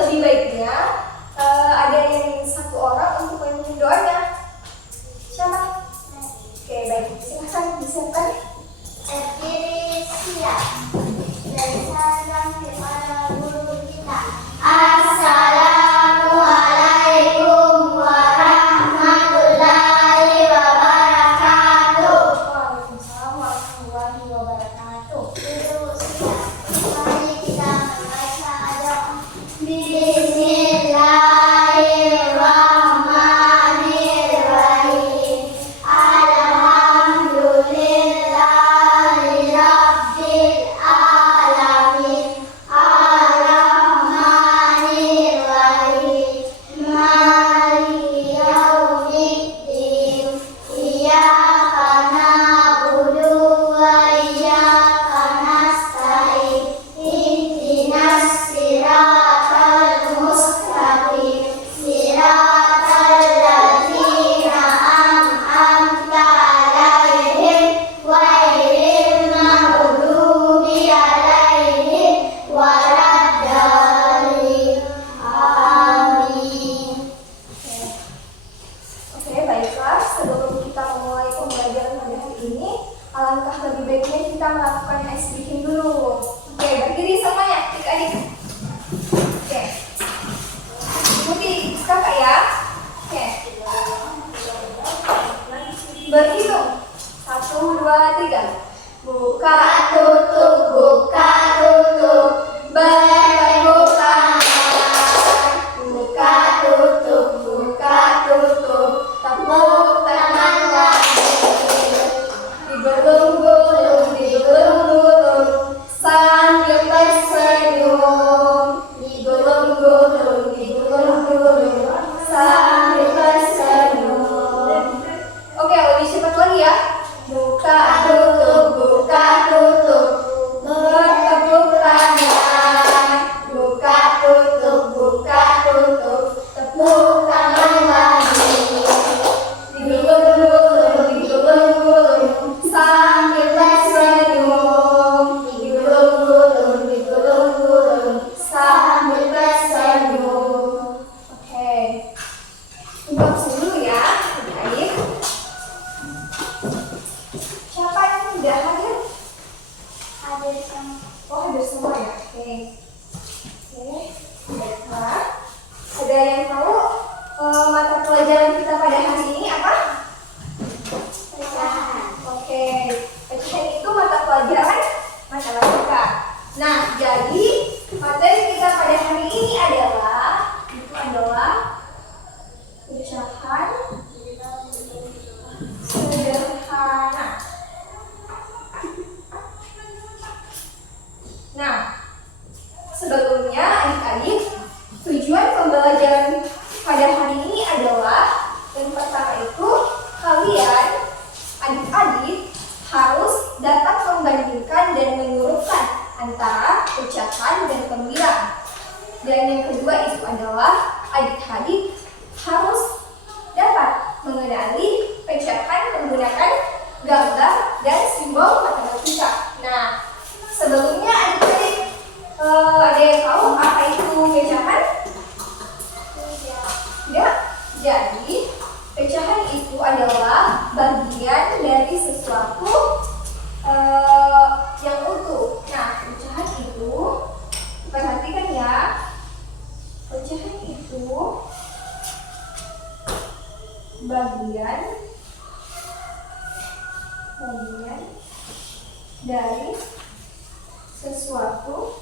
lebih baiknya ada yang satu orang untuk memimpin doanya. Siapa? Oke, baik. Silahkan disiapkan. Berdiri siap dan salam kepada guru kita. Assalamualaikum warahmatullahi wabarakatuh. Waalaikumsalam warahmatullahi wabarakatuh. Guru siap. Mari kita membaca doa. Bismillahirrahmanirrahim. Alhamdulillahirabbil alamin. Arrahmanirrahim. Maliki yaumiddin. Iyyaka na'budu wa iyyaka nasta'in. Ihdinas siratal mustaqim. Siratal ladzina an'amta 'alaihim ghairil maghdubi 'alaihim waladdallin. Amin. Oke, baiklah. Sebelum kita memulai pembelajaran pada hari ini, alangkah lebih baiknya kita melakukan ice breaking dulu. Oke, berdiri semuanya, adik-adik. Oke. Ikuti kakak ya. Oke. Berhitung. 1, 2, 3. Buka tutup, buka tutup. Bertepuk tangan. Buka tutup, buka tutup. Tepuk tangan lagi. Digulung-gulung, digulung-gulung. Sambil tersenyum. Digulung-gulung, digulung-gulung. Sambil tersenyum. Oke, lebih cepat lagi ya. Buka tutup, buka tutup. Bertepuk tangan. Buka tutup, buka tutup. Tepuk tangan lagi. Digulung-gulung, digulung-gulung. Sambil tersenyum. Digulung-gulung, digulung-gulung. Sambil tersenyum. Oke. Tunggu absen dulu ya, adik-adik. Siapa yang sudah hadir? Hadir semua. Oh, hadir semua ya? Oke. Oke, baiklah. Ada yang tahu mata pelajaran kita pada hari ini apa? Pecahan. Oke, pecahan itu mata pelajaran matematika. Nah, jadi materi kita pada hari ini adalah pecahan sederhana. Nah, sebelumnya adik-adik, tujuan pembelajaran pada hari ini adalah yang pertama itu kalian adik-adik harus dapat membandingkan dan menyuruhkan antara pecahan dan pembilang. Dan yang kedua itu adalah adik-adik harus dapat mengenali pecahan menggunakan gambar dan simbol matematika. Nah, sebelumnya adik-adik ada yang tahu apa itu pecahan? Tidak. Jadi pecahan itu adalah bagian dari sesuatu yang utuh. Nah, pecahan itu perhatikan ya. Pecahan itu bagian dari sesuatu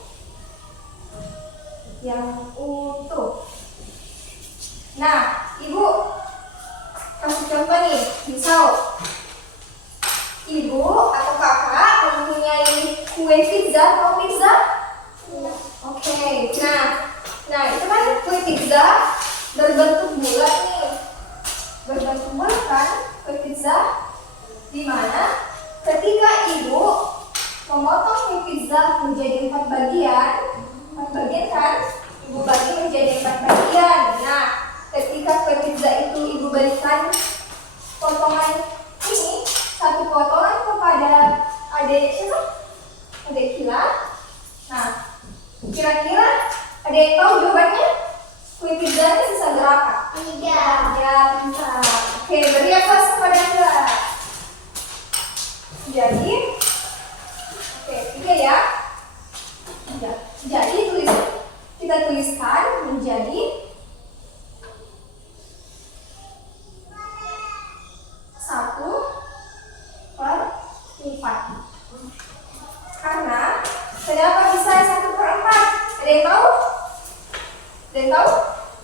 yang utuh. Nah, Ibu kasih contoh nih. Misal Ibu atau kakak mempunyai kue pizza atau pizza? Oke. Nah itu kan kue pizza berbentuk bulat nih. Berbentuk bulat kan kue pizza? Di mana ketika Ibu memotong kue pizza menjadi 4 bagian kan? Ibu bagi menjadi 4 bagian. Nah, ketika kue pizza itu Ibu berikan potongan ini, satu potongan kepada adik siapa? Adik Kila. Nah, kira-kira ada yang tahu jawabannya? Kue pizzanya sisa berapa? 3. Ya, pintar. Oke, beri aplaus kepada Anda. Jadi, oke, 3 ya. Ya. Jadi kita tuliskan menjadi 1/4. Karena kenapa bisa 1/4? Ada yang tahu? Ada yang tahu?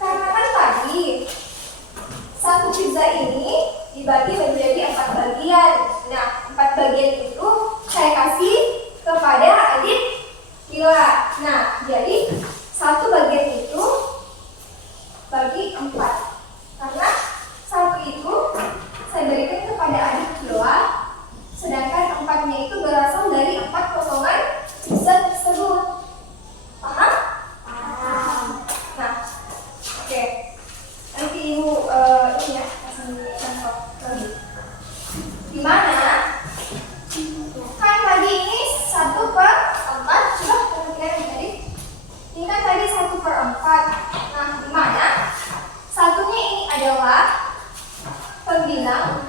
Karena kan tadi satu pizza ini dibagi menjadi 4 bagian. Nah, 4 bagian itu saya kasih kepada adik Lila. Nah, jadi 1 bagian itu bagi 4. Karena 1 itu saya berikan kepada adik Lila, sedangkan 4-nya itu berasal dari 4 potongan pizza tersebut. Paham? Paham. Nah, oke. Nanti ibu ini ya kasih contoh lagi. Gimana? Kan tadi ini 1/4. Coba perhatikan tadi. Ini kan tadi 1/4. Nah, gimana? Satunya ini adalah pembilang,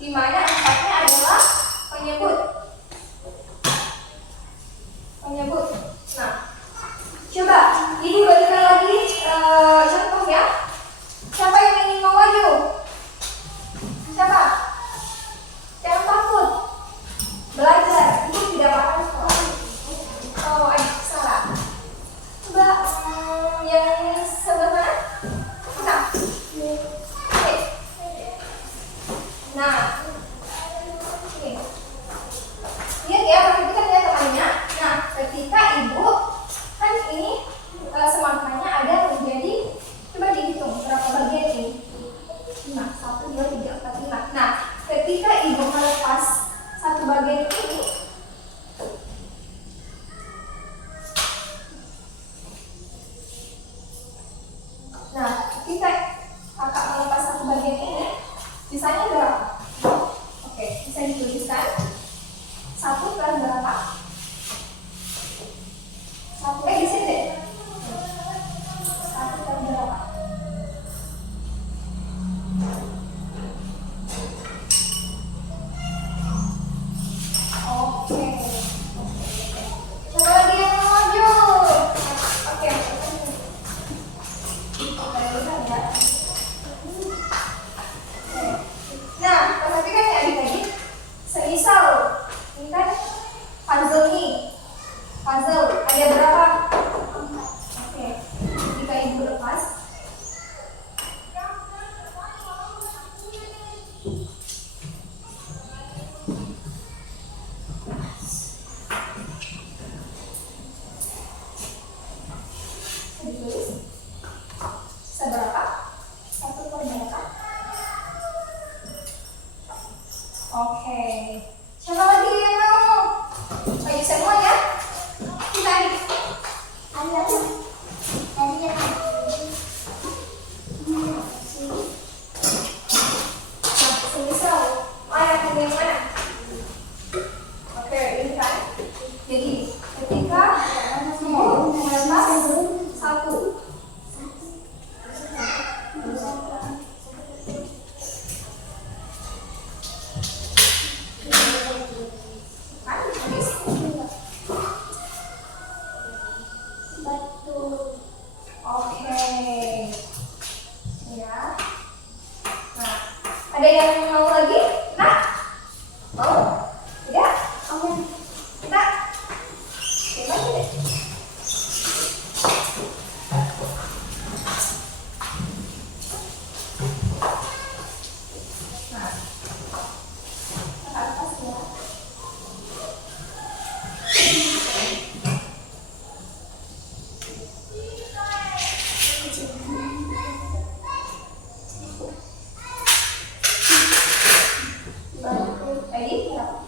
di mana 4-nya adalah penyebut. Nah, coba ibu berikan lagi contoh ya. Siapa yang ingin mau maju? Siapa? Jangan takut. Belajar, ibu tidak apa-apa kok. Oh, salah. Coba yang sebelah mana? Nah. Oke. Nah. Oke. Lihat ya, perhatikan ya temannya. Nah, ketika ibu kan ini semangkanya ada menjadi, coba dihitung berapa bagian ini. 5, 1, 2, 3, 4, 5. Nah, ketika ibu melepas 1 bagian ini, nah, ketika kakak melepas 1 bagian ini, sisanya berapa? Oke, bisa dituliskan 1 per berapa? 1 di sini deh. 1 per berapa? Oke. Coba lagi yang mau maju. Oke. Nah, perhatikan ya adik-adik. Semisal ini kan puzzle nih. Puzzle ada berapa? Oke. Jika ibu lepas, ditulis seberapa? 1 per berapa? Oke. Siapa lagi yang mau? Bagi semua ya. Kita adik. Ada. Tadi yang Nah, semisal ayah yang mana? Oke, ini kan. Jadi ketika mau melepas 1, kan habis. batu. Oke. Ya. Nah, ada yang mau lagi? Nah, mau? Tidak? Oke. Kita bebas deh. Nah, atas ya. Ready? Berapa?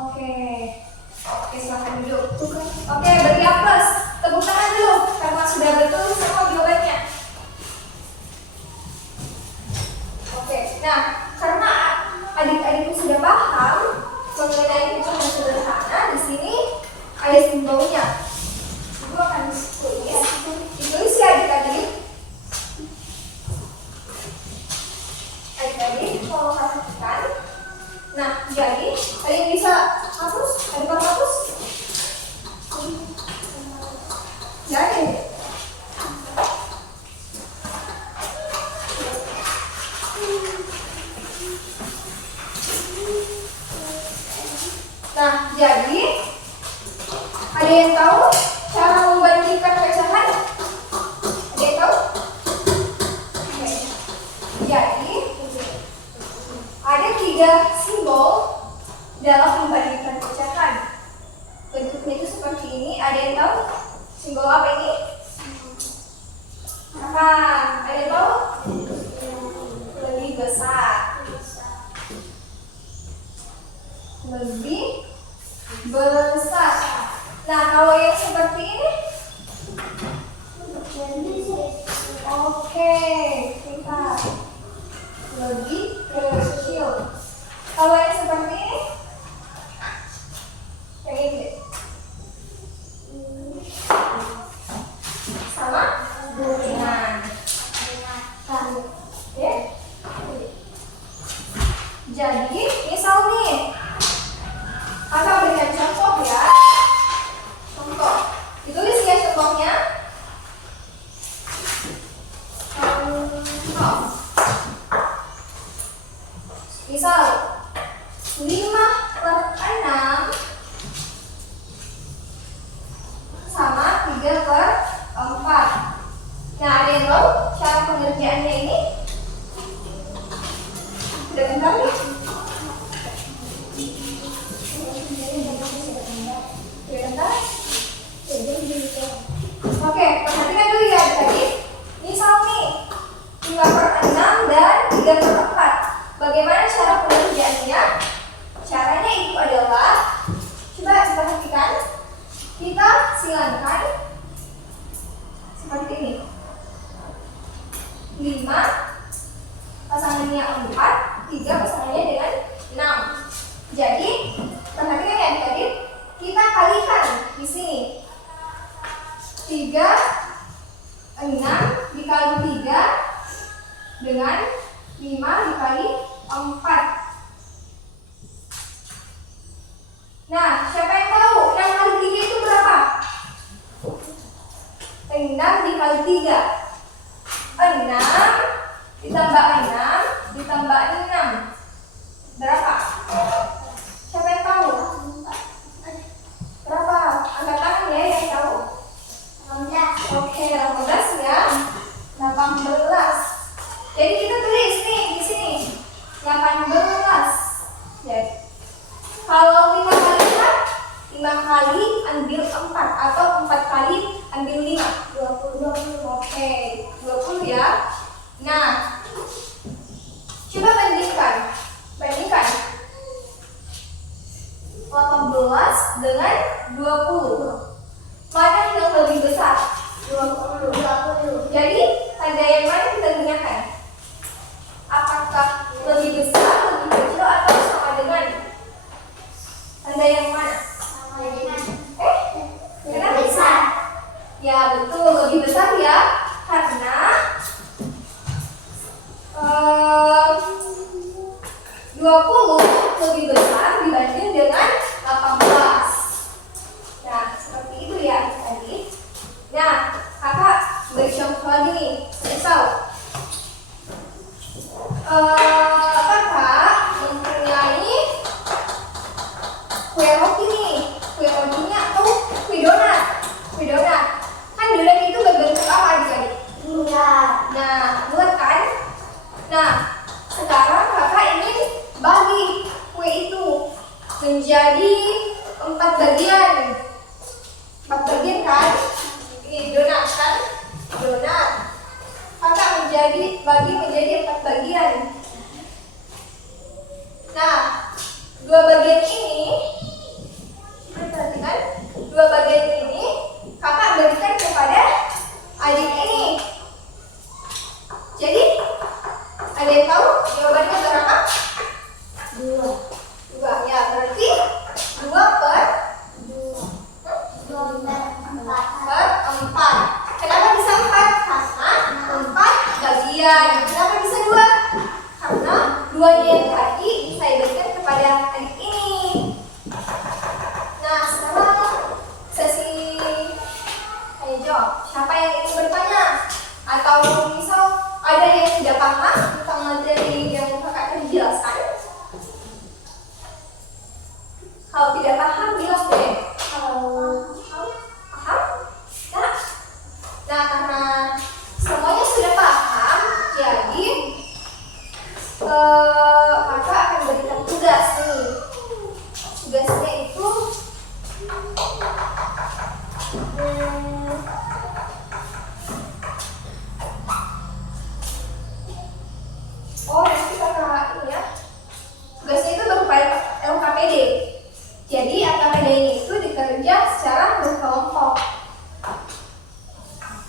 Oke. Oke, silahkan duduk. Oke, beri A plus. Tepuk tangan dulu karena sudah betul semua jawabannya. Oke, nah karena adik-adikku sudah paham mengenai hitungan sederhana, di sini ada simbolnya. Ibu akan ditulis ya adik-adik. Adik-adik, kalau perhatikan. Nah, jadi ada yang bisa hapus? Ada yang hapus? Jadi, nah, jadi ada yang tahu cara membandingkan pecahan? Ada yang tahu? Oke. Jadi ada 3 simbol dalam membandingkan pecahan. Bentuknya itu seperti ini. Ada yang tahu simbol apa ini? Apa? Ada yang tahu? Lebih besar. Lebih besar. Nah, kalau yang seperti ini? Oke, kita lebih kecil. Kalau yang seperti ini? Yang ini? Sama? Dengan. Ya? Jadi, misal nih, kakak berikan contoh ya. Contoh. Ditulis ya contohnya. Misal 5/6 sama 3/4. Nah, ada yang tahu cara pengerjaannya ini? Udah bentar nih. Udah bentar. Oke, perhatikan dulu ya tadi. Misal nih 5/6 dan 3/4. Bagaimana cara pengerjaannya? Caranya itu adalah, coba perhatikan, kita silangkan seperti ini. 5 pasangannya 4, 3 pasangannya dengan 6. Jadi perhatikan ya adik-adik, kita kalikan di sini. 6 dikali 3 dengan 5 dikali 4. Nah, siapa yang tahu 6 kali 3 itu berapa? 6 dikali 3. 6 ditambah 6 ditambah 6. Berapa? Siapa yang tahu? Berapa? Angkat tangan ya yang tahu. 18. Oke, 18 ya. 18. Jadi kita tulis nih di sini 18. Jadi kalau 5 kali 4, 5 kali ambil 4 atau 4 kali ambil 5. 20. Oke, 20 ya. Nah, coba bandingkan. 18 dengan 20. Mana yang lebih besar? 20. Jadi, tanda yang mana kita gunakan? Apakah lebih besar, lebih kecil, atau sama dengan? Tanda yang mana? Sama dengan. Kenapa besar? Ya betul, lebih besar ya. Karena 20 lebih besar dibanding dengan 18. Nah, seperti itu ya tadi. Nah, kakak beri contoh lagi nih. Misal kakak mempunyai kue roti nih. Kue rotinya atau kue donat. Kan donat itu berbentuk apa adik-adik? Bulat. Nah, bulat kan? Nah, sekarang kakak ingin bagi kue itu menjadi 4 bagian. 4 bagian kan? Ini donat kan? Donat. Kakak jadi bagi menjadi 4 bagian. Nah, 2 bagian ini, perhatikan, 2 bagian ini kakak berikan kepada adik ini. Jadi, ada yang tahu jawabannya berapa? 2. 2, ya berarti 2 per 4. Kenapa bisa 4? Karena 4 bagian. Kenapa bisa 2? Karena 2-nya yang tadi saya berikan kepada adik ini. Nah, sekarang sesi tanya jawab. Siapa yang ingin bertanya? Atau misal ada yang tidak paham tentang materi yang kakak tadi jelaskan? Kalau tidak paham, bilang deh. Kalau paham? Nah, karena semuanya sudah paham, jadi kakak akan berikan tugas nih. Tugasnya itu nanti kakak ini ya. Tugasnya itu berupa LKPD. Jadi LKPD ini itu dikerja secara berkelompok.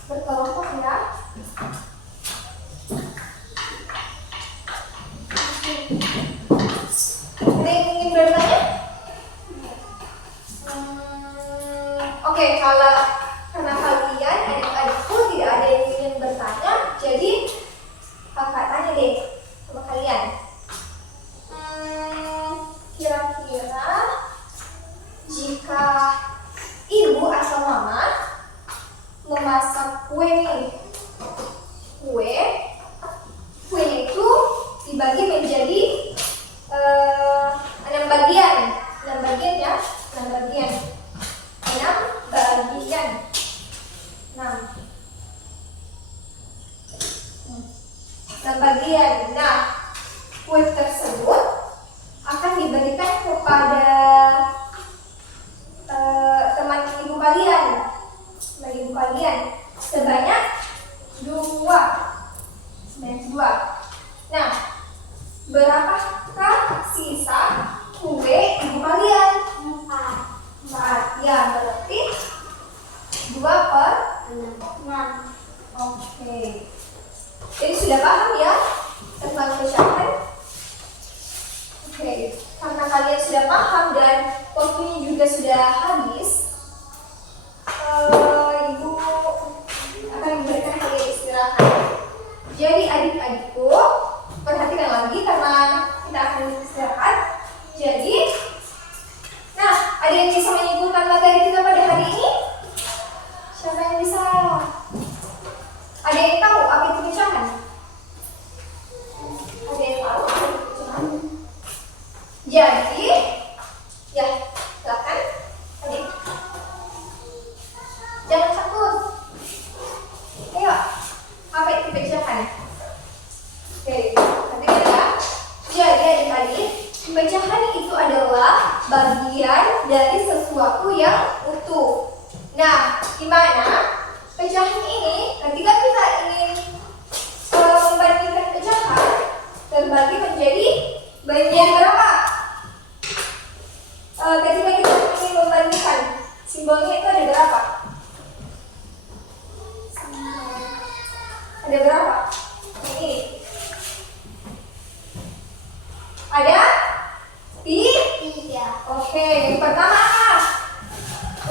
Berkelompok ya. Ada yang ingin bertanya? Oke, kalau karena kalian adik-adikku tidak ada yang ingin bertanya, jadi kakak tanya deh sama kalian. Kira-kira jika ibu atau mama memasak kue nih, kuenya itu dibagi menjadi 6 bagian. 6 bagian ya, 6 bagian. 6 bagian. 6 bagian. Nah, kue tersebut akan diberikan kepada teman ibu kalian. Teman ibu kalian sebanyak 2. Nah, berapakah sisa kue ibu kalian? 4. Ya, berarti 2 per 6. Oke. Jadi sudah paham ya tentang pecahan? Oke. Karena kalian sudah paham dan waktunya juga sudah habis, ibu akan memberikan kalian istirahat. Jadi adik-adikku, perhatikan lagi karena kita akan istirahat. Jadi, nah, ada yang bisa menyimpulkan materi kita pada hari ini? Siapa yang bisa? Ada yang tahu apa itu pecahan? Ada yang tahu apa itu pecahan? Jadi, ya, silakan. Adik. Jangan takut. Ayo, apa itu pecahan? Oke, perhatikan ya. Jadi adik-adik, pecahan itu adalah bagian dari sesuatu yang utuh. Nah, gimana? Pecahan ini, ketika kita ingin membandingkan pecahan, terbagi menjadi berapa? Ketika kita ingin membandingkan, simbolnya itu ada berapa? Ada berapa? Ini. Ada 3. Oke, yang pertama apa?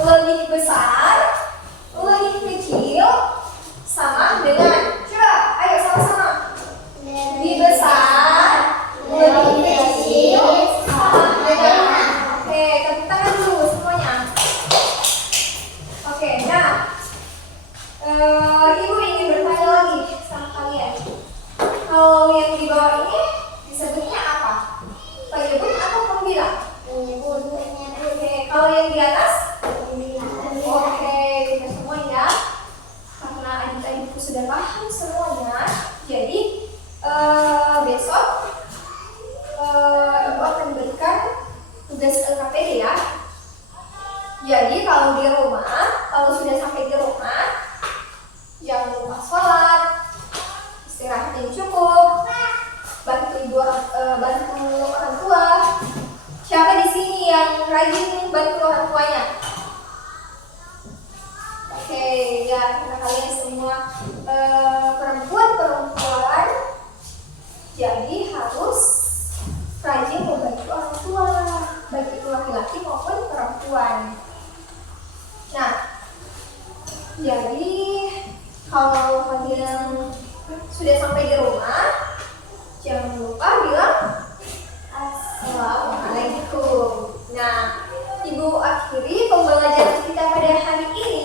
Lebih besar, lebih kecil, sama dengan. Coba, ayo sama-sama. Lebih besar, lebih kecil, sama dengan. Oke, tepuk tangan dulu semuanya. Oke, nah, ibu ingin bertanya lagi sama kalian. Kalau yang di bawah ini disebutnya apa? Penyebut atau pembilang? Penyebut. Oke, kalau yang di atas? Oke, kita semua ya. Karena adik-adikku sudah paham semuanya, jadi besok ibu akan berikan tugas LKPD ya. Jadi kalau di rumah, kalau sudah sampai di rumah, jangan lupa sholat, istirahat sudah sampai di rumah, jangan lupa bilang Assalamualaikum. Nah, Ibu akhiri pembelajaran kita pada hari ini.